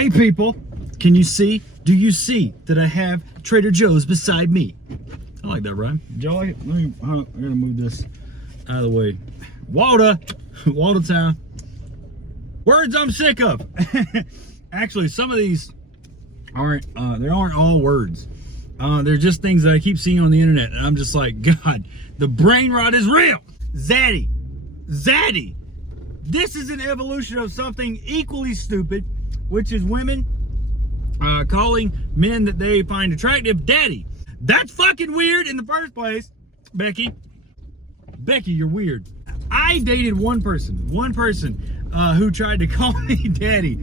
Hey people, can you see? Do you see that I have Trader Joe's beside me? I like that rhyme. Joe, I gotta move this out of the way. Walda time. Words I'm sick of. Actually, some of these aren't, they aren't all words. They're just things that I keep seeing on the internet, and I'm just like, God, the brain rot is real. Zaddy. This is an evolution of something equally stupid, which is women calling men that they find attractive daddy. That's fucking weird in the first place, Becky. Becky, you're weird. I dated one person who tried to call me daddy,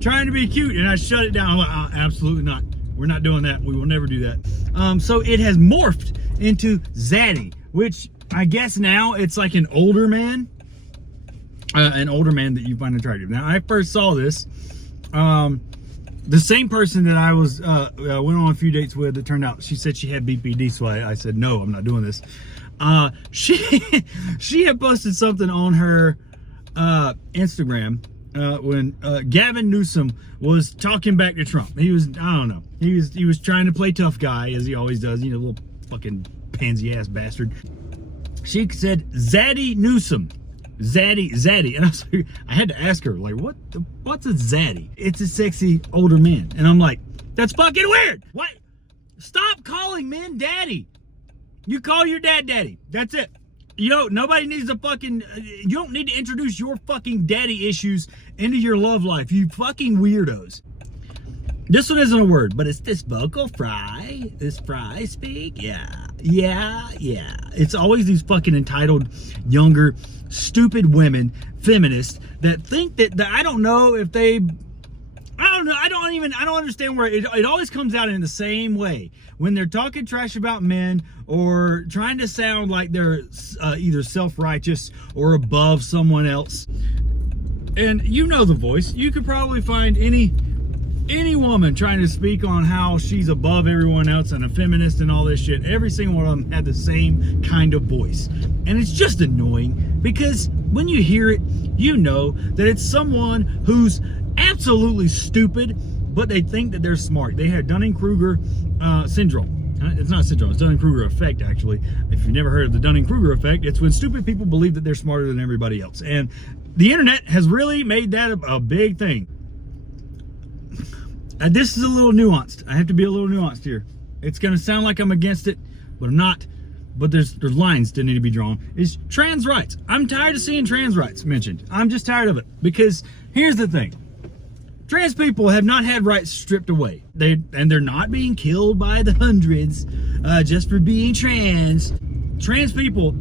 trying to be cute, and I shut it down. I'm like, absolutely not. We're not doing that. We will never do that. So it has morphed into Zaddy, which I guess now it's like an older man that you find attractive. Now, I first saw this, the same person that I was went on a few dates with, it turned out she said she had BPD, so I said, no, I'm not doing this. She had posted something on her Instagram when Gavin Newsom was talking back to Trump. He was, I don't know, he was trying to play tough guy, as he always does, you know, little fucking pansy ass bastard. She said Zaddy Newsom. Zaddy, and I had to ask her, like, what's a Zaddy? It's a sexy older man, and I'm like, that's fucking weird. What? Stop calling men daddy. You call your dad daddy. That's it. You know, nobody needs to fucking, you don't need to introduce your fucking daddy issues into your love life, you fucking weirdos. This one isn't a word, but it's this vocal fry. This fry speak? Yeah. It's always these fucking entitled, younger, stupid women, feminists, that think that I don't know if they, I don't understand where it always comes out in the same way. When they're talking trash about men or trying to sound like they're either self-righteous or above someone else. And you know the voice. You could probably find any woman trying to speak on how she's above everyone else and a feminist and all this shit. Every single one of them had the same kind of voice. And it's just annoying because when you hear it, you know that it's someone who's absolutely stupid, but they think that they're smart. They have Dunning-Kruger syndrome. It's not syndrome, it's Dunning-Kruger effect, actually. If you've never heard of the Dunning-Kruger effect, it's when stupid people believe that they're smarter than everybody else. And the internet has really made that a big thing. This is a little nuanced. I have to be a little nuanced here. It's going to sound like I'm against it, but I'm not. But there's lines that need to be drawn. Is trans rights. I'm tired of seeing trans rights mentioned. I'm just tired of it. Because here's the thing. Trans people have not had rights stripped away. They're not being killed by the hundreds just for being trans. Trans people,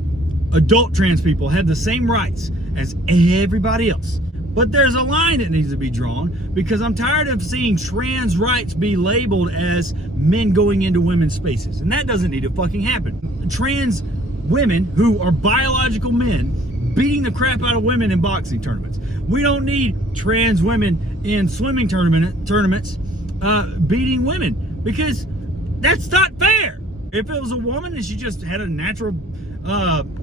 adult trans people, have the same rights as everybody else. But there's a line that needs to be drawn because I'm tired of seeing trans rights be labeled as men going into women's spaces. And that doesn't need to fucking happen. Trans women who are biological men beating the crap out of women in boxing tournaments. We don't need trans women in swimming tournaments beating women because that's not fair. If it was a woman and she just had a natural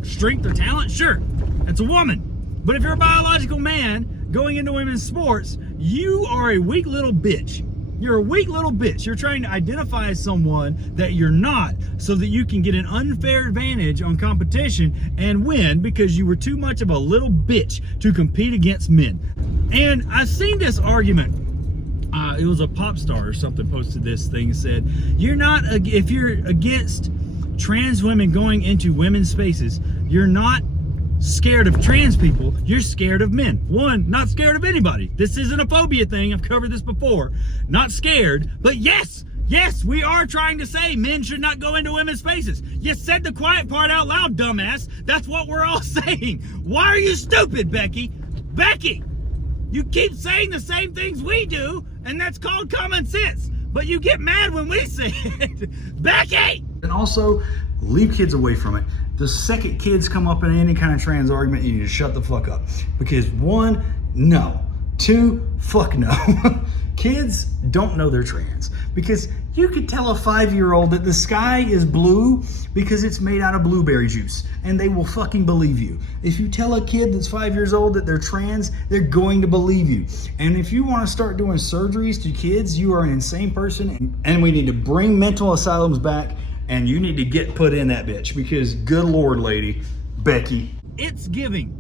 strength or talent, sure, it's a woman. But if you're a biological man going into women's sports, you are a weak little bitch. You're a weak little bitch. You're trying to identify as someone that you're not so that you can get an unfair advantage on competition and win because you were too much of a little bitch to compete against men. And I've seen this argument. It was a pop star or something posted this thing and said, if you're against trans women going into women's spaces, you're not scared of trans people, you're scared of men. One, not scared of anybody. This isn't a phobia thing. I've covered this before. Not scared, but yes, we are trying to say men should not go into women's spaces. You said the quiet part out loud, dumbass. That's what we're all saying. Why are you stupid, Becky? Becky, you keep saying the same things we do, and that's called common sense. But you get mad when we say it. Becky! And also, leave kids away from it. The second kids come up in any kind of trans argument, you need to shut the fuck up. Because one, no. Two, fuck no. Kids don't know they're trans. Because you could tell a 5-year-old that the sky is blue because it's made out of blueberry juice, and they will fucking believe you. If you tell a kid that's 5 years old that they're trans, they're going to believe you. And if you want to start doing surgeries to kids, you are an insane person, and we need to bring mental asylums back, and you need to get put in that bitch, because good Lord, lady, Becky. It's giving.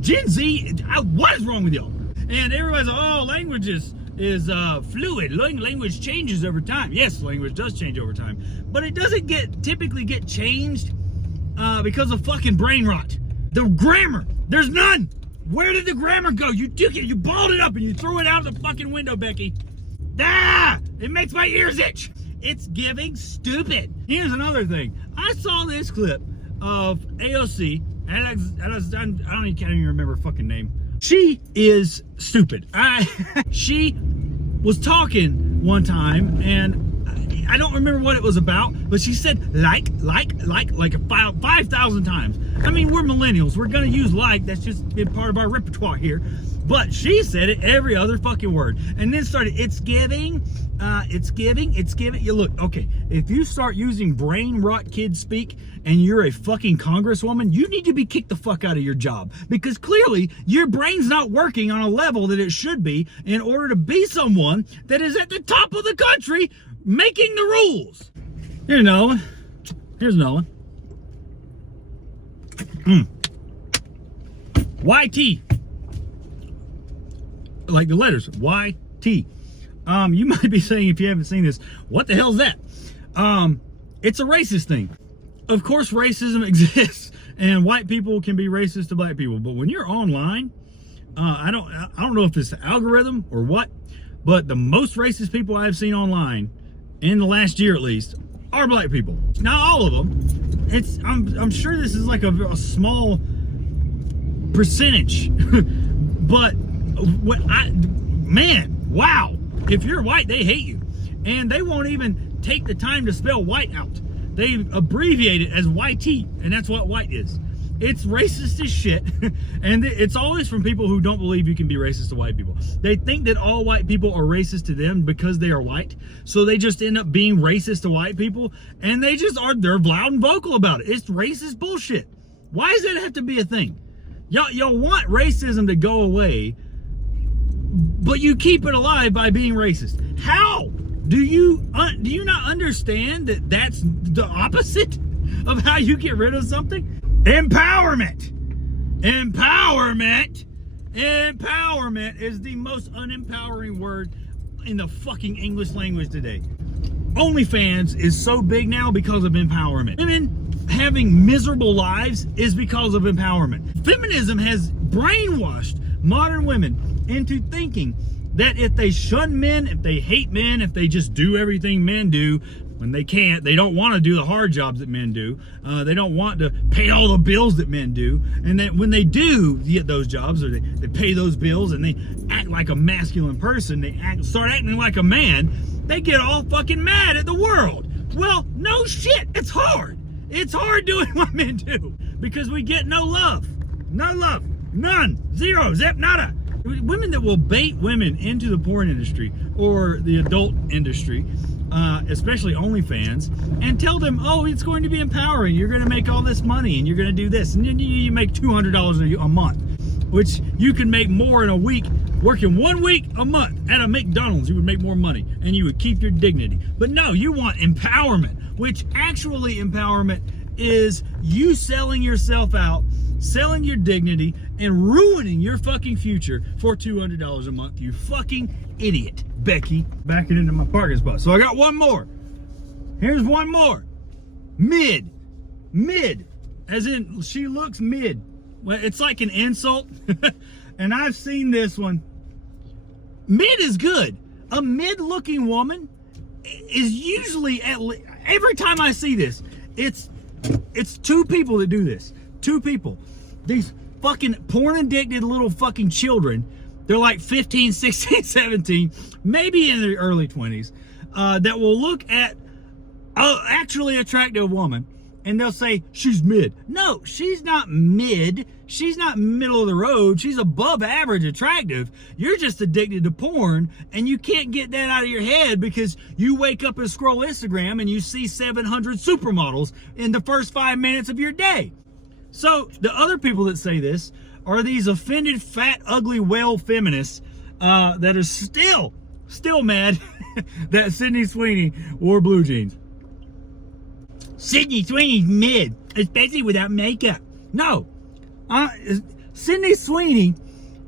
Gen Z, what is wrong with y'all? And everybody's like, oh, language is fluid. Language changes over time. Yes, language does change over time, but it doesn't typically get changed because of fucking brain rot. The grammar, there's none. Where did the grammar go? You took it, you balled it up, and you threw it out the fucking window, Becky. It makes my ears itch. It's giving stupid. Here's another thing. I saw this clip of AOC. I can't even remember her fucking name. She is stupid. She was talking one time, and I don't remember what it was about, but she said like 5,000 times. I mean, we're millennials. We're gonna use like. That's just been part of our repertoire here. But she said it every other fucking word, and then started, it's giving. You look, okay, if you start using brain rot kid speak and you're a fucking congresswoman, you need to be kicked the fuck out of your job, because clearly your brain's not working on a level that it should be in order to be someone that is at the top of the country making the rules. Here's another one. YT. Like the letters, YT. You might be saying, if you haven't seen this, what the hell is that? It's a racist thing. Of course, racism exists, and white people can be racist to black people. But when you're online, I don't know if it's the algorithm or what, but the most racist people I've seen online in the last year, at least, are black people. Not all of them. I'm sure this is like a small percentage, but wow. If you're white, they hate you. And they won't even take the time to spell white out. They abbreviate it as YT, and that's what white is. It's racist as shit. And it's always from people who don't believe you can be racist to white people. They think that all white people are racist to them because they are white. So they just end up being racist to white people, and they're loud and vocal about it. It's racist bullshit. Why does that have to be a thing? Y'all want racism to go away, but you keep it alive by being racist. How? Do you not understand that that's the opposite of how you get rid of something? Empowerment is the most unempowering word in the fucking English language today. OnlyFans is so big now because of empowerment. Women having miserable lives is because of empowerment. Feminism has brainwashed modern women into thinking that if they shun men, if they hate men, if they just do everything men do, when they can't, they don't want to do the hard jobs that men do, they don't want to pay all the bills that men do, and that when they do get those jobs, or they pay those bills and they act like a masculine person, they start acting like a man, they get all fucking mad at the world. Well, no shit, it's hard. It's hard doing what men do, because we get no love. No love. None. Zero. Zip. Nada. Women that will bait women into the porn industry or the adult industry, especially OnlyFans, and tell them, oh, it's going to be empowering. You're going to make all this money, and you're going to do this, and you make $200 a month, which you can make more in a week. Working 1 week a month at a McDonald's, you would make more money, and you would keep your dignity. But no, you want empowerment, which actually empowerment is you selling yourself out, selling your dignity, and ruining your fucking future for $200 a month. You fucking idiot, Becky. Backing into my parking spot. So I got one more. Here's one more. Mid. As in, she looks mid. Well, it's like an insult. And I've seen this one. Mid is good. A mid-looking woman is usually, every time I see this, it's two people that do this. Two people. These fucking porn-addicted little fucking children. They're like 15, 16, 17, maybe in their early 20s, that will look at an actually attractive woman and they'll say she's mid. No, she's not mid. She's not middle of the road. She's above average attractive. You're just addicted to porn, and you can't get that out of your head because you wake up and scroll Instagram and you see 700 supermodels in the first 5 minutes of your day. So the other people that say this are these offended, fat, ugly whale feminists that are still mad that Sydney Sweeney wore blue jeans. Sydney Sweeney's mid, especially without makeup. No, Sydney Sweeney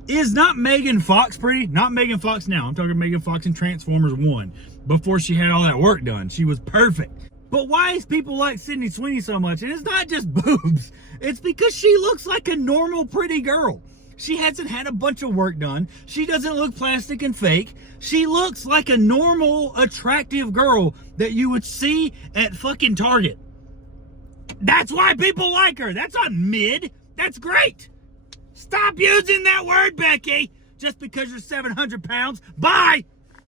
is not Megan Fox pretty. Not Megan Fox now. I'm talking Megan Fox in Transformers 1. Before she had all that work done. She was perfect. But why is people like Sydney Sweeney so much? And it's not just boobs. It's because she looks like a normal pretty girl. She hasn't had a bunch of work done. She doesn't look plastic and fake. She looks like a normal, attractive girl that you would see at fucking Target. That's why people like her. That's not mid. That's great. Stop using that word, Becky. Just because you're 700 pounds. Bye.